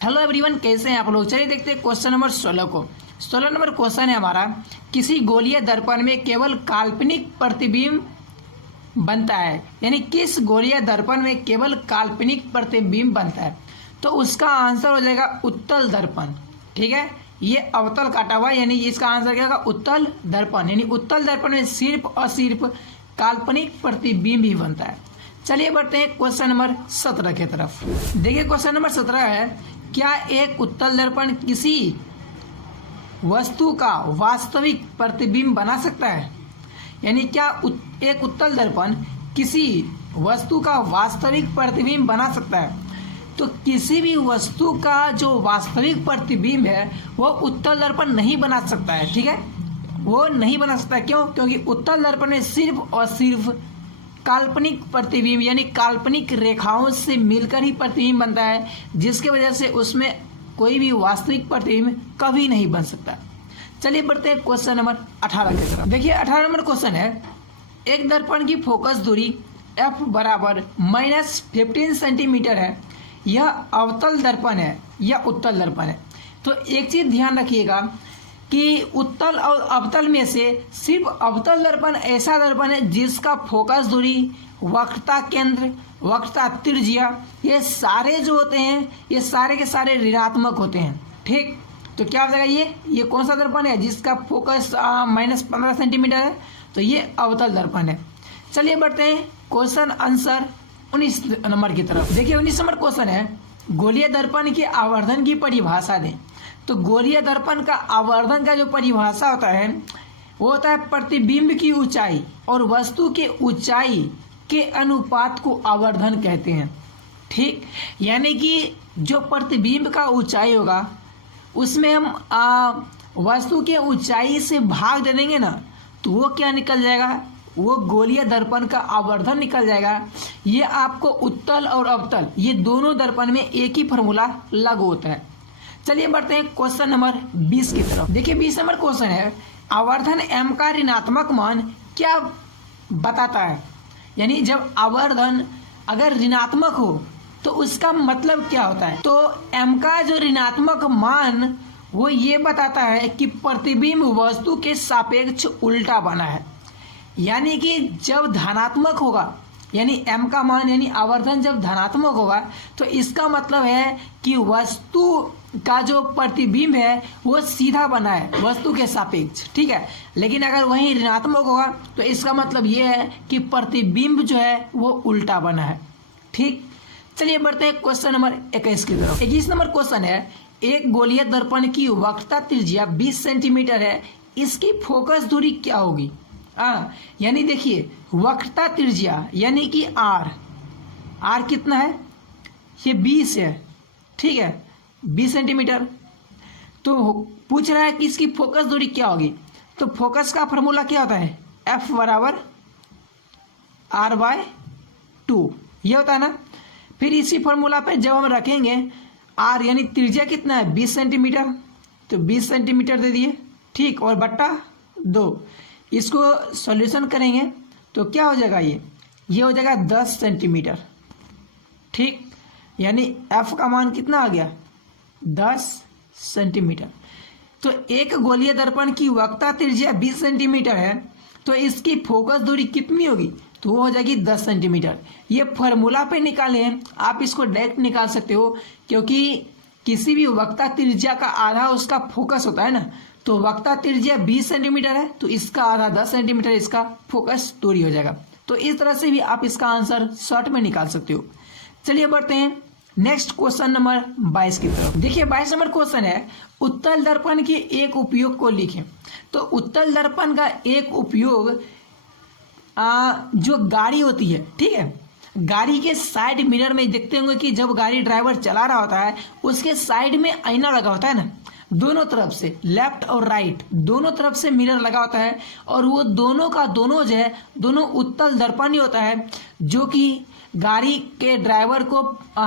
Hello everyone, कैसे हैं आप लोग। चलिए देखते हैं क्वेश्चन नंबर 16 को। 16 नंबर क्वेश्चन है हमारा, किसी गोलीय दर्पण में केवल काल्पनिक प्रतिबिंब बनता है। यानी किस गोलीय दर्पण में केवल काल्पनिक प्रतिबिंब बनता है, तो उसका आंसर हो जाएगा उत्तल दर्पण। ठीक है, ये अवतल काटा हुआ, यानी इसका आंसर क्या होगा, उत्तल दर्पण। यानी उत्तल दर्पण में सिर्फ और सिर्फ काल्पनिक प्रतिबिंब ही बनता है। चलिए बढ़ते हैं क्वेश्चन नंबर 17 की तरफ। देखिए क्वेश्चन नंबर 17 है, क्या एक उत्तल दर्पण किसी वस्तु का वास्तविक प्रतिबिंब बना सकता है। यानी क्या एक उत्तल दर्पण किसी वस्तु का वास्तविक प्रतिबिंब बना सकता है। तो किसी भी वस्तु का जो वास्तविक प्रतिबिंब है वो उत्तल दर्पण नहीं बना सकता है। ठीक है, वो नहीं बना सकता। क्यों? क्योंकि उत्तल दर्पण में सिर्फ और सिर्फ काल्पनिक प्रतिबिंब यानी काल्पनिक रेखाओं से मिलकर ही प्रतिबिंब बनता है, जिसकी वजह से उसमें कोई भी वास्तविक प्रतिबिंब कभी नहीं बन सकता। चलिए बढ़ते हैं क्वेश्चन नंबर 18 की तरफ। देखिए 18 नंबर क्वेश्चन है, एक दर्पण की फोकस दूरी f बराबर -15 सेंटीमीटर है। यह अवतल दर्पण है या उत्तल दर्पण है। तो एक चीज ध्यान रखिएगा कि उत्तल और अवतल में से सिर्फ अवतल दर्पण ऐसा दर्पण है जिसका फोकस दूरी, वक्रता केंद्र, वक्रता त्रिज्या, ये सारे जो होते हैं ये सारे के सारे ऋणात्मक होते हैं। ठीक, तो क्या हो जाएगा, ये कौन सा दर्पण है जिसका फोकस -15 सेंटीमीटर है, तो ये अवतल दर्पण है। चलिए बढ़ते हैं क्वेश्चन आंसर 19 नंबर की तरफ। देखिए 19 नंबर क्वेश्चन है, गोलीय दर्पण के आवर्धन की परिभाषा दें। तो गोलीय दर्पण का आवर्धन का जो परिभाषा होता है वो होता है प्रतिबिंब की ऊंचाई और वस्तु के ऊंचाई के अनुपात को आवर्धन कहते हैं। ठीक, यानी कि जो प्रतिबिंब का ऊंचाई होगा उसमें हम वस्तु के ऊंचाई से भाग दे देंगे ना, तो वो क्या निकल जाएगा, वो गोलीय दर्पण का आवर्धन निकल जाएगा। ये आपको उत्तल और अवतल ये दोनों दर्पण में एक ही फॉर्मूला लागू होता है। चलिए बढ़ते हैं क्वेश्चन नंबर 20 की तरफ। देखिए 20 नंबर क्वेश्चन है, आवर्धन m का ऋणात्मक मान क्या बताता है। यानी जब आवर्धन अगर ऋणात्मक हो तो उसका मतलब क्या होता है। तो m का जो ऋणात्मक मान वो ये बताता है कि प्रतिबिंब वस्तु के सापेक्ष उल्टा बना है। यानी कि जब धनात्मक होगा, यानी m का मान यानी आवर्धन जब धनात्मक होगा तो इसका मतलब है कि वस्तु का जो प्रतिबिंब है वो सीधा बना है वस्तु के सापेक्ष। ठीक है, लेकिन अगर वही ऋणात्मक होगा तो इसका मतलब ये है कि प्रतिबिंब जो है वो उल्टा बना है। ठीक, चलिए बढ़ते हैं क्वेश्चन नंबर 21 की तरफ। 21 नंबर क्वेश्चन है, एक गोलीय दर्पण की वक्रता त्रिज्या 20 सेंटीमीटर है, इसकी फोकस दूरी क्या होगी। यानी देखिए वक्रता त्रिज्या यानी कि आर कितना है, ये 20 है। ठीक है, 20 सेंटीमीटर। तो पूछ रहा है कि इसकी फोकस दूरी क्या होगी। तो फोकस का फॉर्मूला क्या होता है, F बराबर R/2 ये होता है ना। फिर इसी फॉर्मूला पे जब हम रखेंगे R यानी त्रिज्या कितना है 20 सेंटीमीटर, तो 20 सेंटीमीटर दे दिए। ठीक, और बट्टा 2, इसको सॉल्यूशन करेंगे तो क्या हो जाएगा, ये हो जाएगा 10 सेंटीमीटर। ठीक, यानी F का मान कितना आ गया 10 सेंटीमीटर। तो एक गोलीय दर्पण की वक्रता त्रिज्या 20 सेंटीमीटर है, तो इसकी फोकस दूरी कितनी होगी, तो वो हो जाएगी 10 सेंटीमीटर। ये फॉर्मूला पे निकाले हैं, आप इसको डायरेक्ट निकाल सकते हो, क्योंकि किसी भी वक्रता त्रिज्या का आधा उसका फोकस होता है ना। तो वक्रता त्रिज्या 20 सेंटीमीटर है तो इसका आधा 10 सेंटीमीटर इसका फोकस दूरी हो जाएगा। तो इस तरह से भी आप इसका आंसर शॉर्ट में निकाल सकते हो। चलिए बढ़ते हैं नेक्स्ट क्वेश्चन नंबर 22 की तरफ। देखिए 22 नंबर क्वेश्चन है, उत्तल दर्पण के एक उपयोग को लिखें। तो उत्तल दर्पण का एक उपयोग जो गाड़ी होती है, ठीक है, गाड़ी के साइड मिरर में देखते होंगे कि जब गाड़ी ड्राइवर चला रहा होता है उसके साइड में आईना लगा होता है ना, दोनों तरफ से लेफ्ट और राइट दोनों तरफ से मिरर लगा होता है, और वो दोनों का दोनों जो है दोनों उत्तल दर्पण ही होता है, जो कि गाड़ी के ड्राइवर को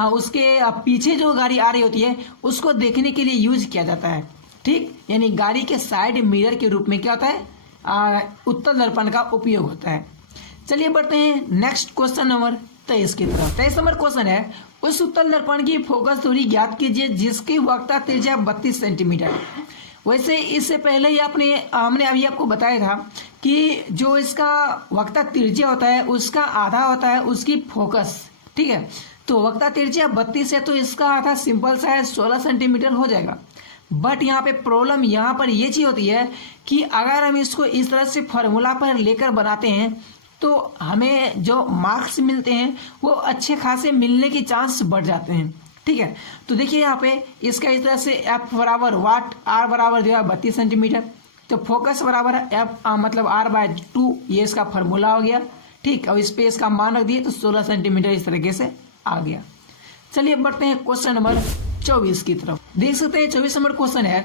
उसके पीछे जो गाड़ी आ रही होती है उसको देखने के लिए यूज किया जाता है। ठीक, यानी गाड़ी के साइड मिरर के रूप में क्या होता है, उत्तल दर्पण का उपयोग होता है। चलिए बढ़ते हैं नेक्स्ट क्वेश्चन नंबर 23 की तरफ। 23 नंबर क्वेश्चन है, उस उत्तल दर्पण की फोकस दूरी ज्ञात कीजिए जिसकी वक्रता त्रिज्या 32 सेंटीमीटर। वैसे इससे पहले ही हमने अभी आपको बताया था कि जो इसका वक्रता त्रिज्या होता है उसका आधा होता है उसकी फोकस, ठीक है। तो वक्रता त्रिज्या 32 है तो इसका आधा सिंपल सा है 16 सेंटीमीटर हो जाएगा। बट यहाँ पे प्रॉब्लम यहाँ पर ये चीज होती है कि अगर हम इसको इस तरह से फॉर्मूला पर लेकर बनाते हैं तो हमें जो मार्क्स मिलते हैं वो अच्छे खासे मिलने की चांस बढ़ जाते हैं, ठीक है। तो देखिए यहाँ पे इसका इस तरह से F बराबर वाट, R बराबर दिया 32 सेंटीमीटर, तो फोकस बराबर F मतलब R/2, ये इसका फॉर्मूला हो गया, ठीक। और इस पे इसका मान रख दिए तो 16 सेंटीमीटर इस तरीके से आ गया। चलिए बढ़ते हैं क्वेश्चन नंबर 24 की तरफ। देख सकते हैं 24 नंबर क्वेश्चन है,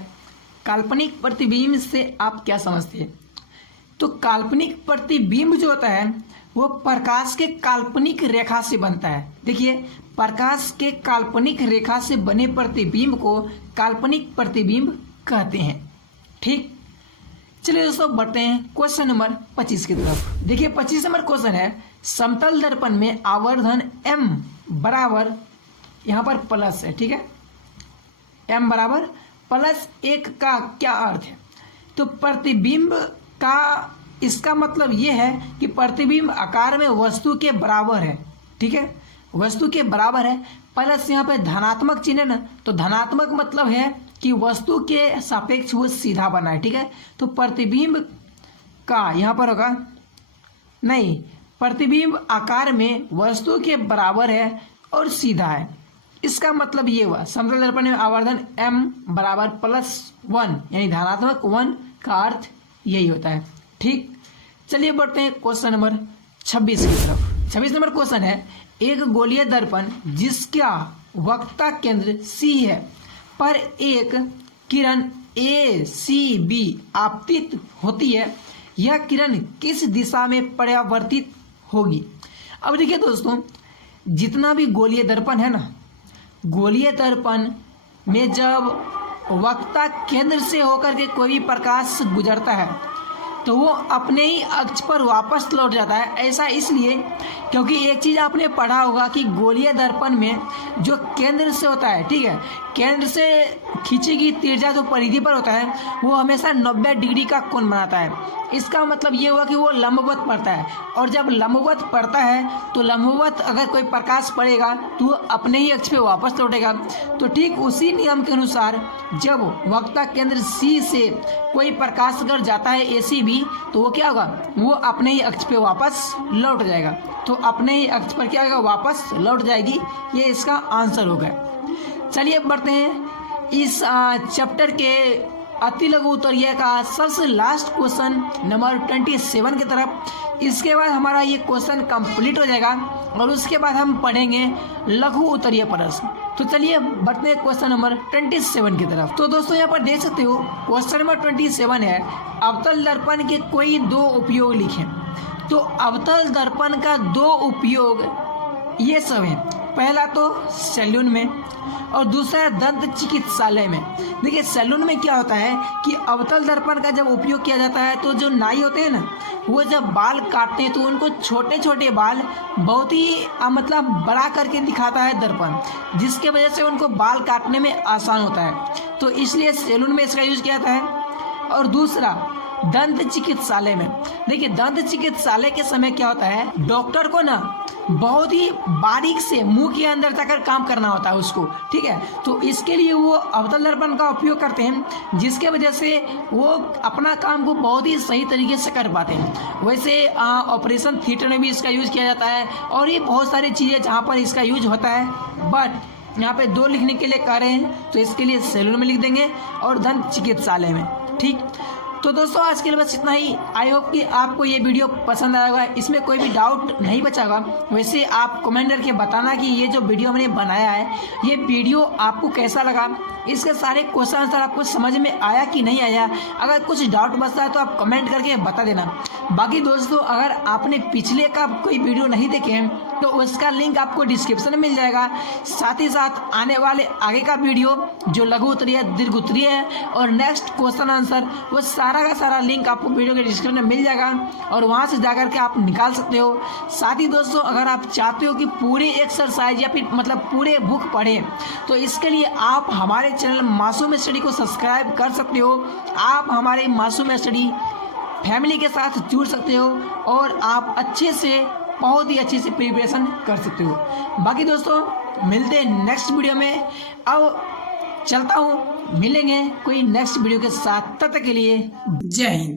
काल्पनिक प्रतिबिंब से आप क्या समझते हैं। तो काल्पनिक प्रतिबिंब जो होता है वो प्रकाश के काल्पनिक रेखा से बनता है। देखिए प्रकाश के काल्पनिक रेखा से बने प्रतिबिंब को काल्पनिक प्रतिबिंब कहते हैं, ठीक। चलिए दोस्तों बढ़ते हैं क्वेश्चन नंबर 25 की तरफ। देखिए 25 नंबर क्वेश्चन है, समतल दर्पण में आवर्धन m बराबर, यहाँ पर प्लस है, ठीक है, m बराबर +1 का क्या अर्थ है। तो प्रतिबिंब का इसका मतलब ये है कि प्रतिबिंब आकार में वस्तु के बराबर है, ठीक है, वस्तु के बराबर है, प्लस यहाँ पे धनात्मक चिन्ह ना, तो धनात्मक मतलब है कि वस्तु के सापेक्ष वो सीधा बना है, ठीक है। तो प्रतिबिंब का यहाँ पर होगा नहीं, प्रतिबिंब आकार में वस्तु के बराबर है और सीधा है। इसका मतलब ये हुआ समतल दर्पण में आवर्धन m बराबर +1 यानी धनात्मक 1 का अर्थ यही होता है, ठीक। चलिए बढ़ते हैं क्वेश्चन नंबर 26 की तरफ। 26 नंबर क्वेश्चन है, एक गोलीय दर्पण जिसका वक्रता केंद्र C है पर एक किरण ACB आपतित होती है, यह किरण किस दिशा में परावर्तित होगी। अब देखिए दोस्तों, जितना भी गोलीय दर्पण है ना, गोलीय दर्पण में जब वक्रता केंद्र से होकर के कोई भी प्रकाश गुजरता है तो वो अपने ही अक्ष पर वापस लौट जाता है। ऐसा इसलिए क्योंकि एक चीज आपने पढ़ा होगा कि गोलीय दर्पण में जो केंद्र से होता है, ठीक है, केंद्र से खींची गई त्रिज्या जो परिधि पर होता है वो हमेशा 90 डिग्री का कोण बनाता है। इसका मतलब ये हुआ कि वो लंबवत पड़ता है, और जब लंबवत पड़ता है तो लंबवत अगर कोई प्रकाश पड़ेगा तो वो अपने ही अक्ष पे वापस लौटेगा। तो ठीक उसी नियम के अनुसार जब वक्रता केंद्र C से कोई प्रकाश अगर जाता है ACB तो वो क्या होगा, वो अपने ही अक्ष पे वापस लौट जाएगा। तो अपने ही अक्ष पर क्या होगा, वापस लौट जाएगी। ये इसका आंसर होगा। चलिए बढ़ते हैं इस चैप्टर के अति लघु उत्तरीय का सबसे लास्ट क्वेश्चन नंबर 27 की तरफ। इसके बाद हमारा ये क्वेश्चन कंप्लीट हो जाएगा और उसके बाद हम पढ़ेंगे लघु उत्तरीय प्रश्न। तो चलिए बढ़ते हैं क्वेश्चन नंबर 27 की तरफ। तो दोस्तों यहाँ पर देख सकते हो क्वेश्चन नंबर 27 है, अवतल दर्पण के कोई 2 उपयोग लिखें। तो अवतल दर्पण का 2 उपयोग ये सब है, पहला तो सैलून में और दूसरा दंत चिकित्सालय में। देखिए सैलून में क्या होता है कि अवतल दर्पण का जब उपयोग किया जाता है तो जो नाई होते हैं ना, वो जब बाल काटते हैं तो उनको छोटे छोटे बाल बहुत ही मतलब बड़ा करके दिखाता है दर्पण, जिसके वजह से उनको बाल काटने में आसान होता है। तो इसलिए सैलून में इसका यूज किया जाता है। और दूसरा दंत चिकित्सालय में, देखिए दंत चिकित्सालय के समय क्या होता है, डॉक्टर को ना बहुत ही बारीक से मुंह के अंदर जाकर काम करना होता है उसको, ठीक है। तो इसके लिए वो अवतल दर्पण का उपयोग करते हैं, जिसके वजह से वो अपना काम को बहुत ही सही तरीके से कर पाते हैं। वैसे ऑपरेशन थिएटर में भी इसका यूज किया जाता है और ये बहुत सारी चीज़ें जहाँ पर इसका यूज होता है। बट यहाँ पे 2 लिखने के लिए कह रहे हैं तो इसके लिए सैलून में लिख देंगे और दंत चिकित्सालय में, ठीक। तो दोस्तों आज के लिए बस इतना ही। आई होप कि आपको ये वीडियो पसंद आएगा, इसमें कोई भी डाउट नहीं बचागा। वैसे आप कमेंट करके बताना कि ये जो वीडियो हमने बनाया है ये वीडियो आपको कैसा लगा, इसके सारे क्वेश्चन आंसर आपको समझ में आया कि नहीं आया। अगर कुछ डाउट बचता है तो आप कमेंट करके बता देना। बाकी दोस्तों अगर आपने पिछले का कोई वीडियो नहीं देखे हैं तो उसका लिंक आपको डिस्क्रिप्शन में मिल जाएगा। साथ ही साथ आने वाले आगे का वीडियो जो लघु उत्तरीय है, दीर्घ उत्तरीय है और नेक्स्ट क्वेश्चन आंसर, वो सारा का सारा लिंक आपको वीडियो के डिस्क्रिप्शन में मिल जाएगा और वहां से जाकर के आप निकाल सकते हो। साथ ही दोस्तों, अगर आप चाहते हो कि पूरे एक्सरसाइज या फिर मतलब पूरे बुक पढ़ें, तो इसके लिए आप हमारे चैनल मासूम स्टडी को सब्सक्राइब कर सकते हो। आप हमारे मासूम स्टडी फैमिली के साथ जुड़ सकते हो और आप अच्छे से, बहुत ही अच्छे से प्रिपरेशन कर सकते हो। बाकी दोस्तों, मिलते हैं नेक्स्ट वीडियो में। अब चलता हूँ, मिलेंगे कोई नेक्स्ट वीडियो के साथ। तब तक के लिए जय हिंद।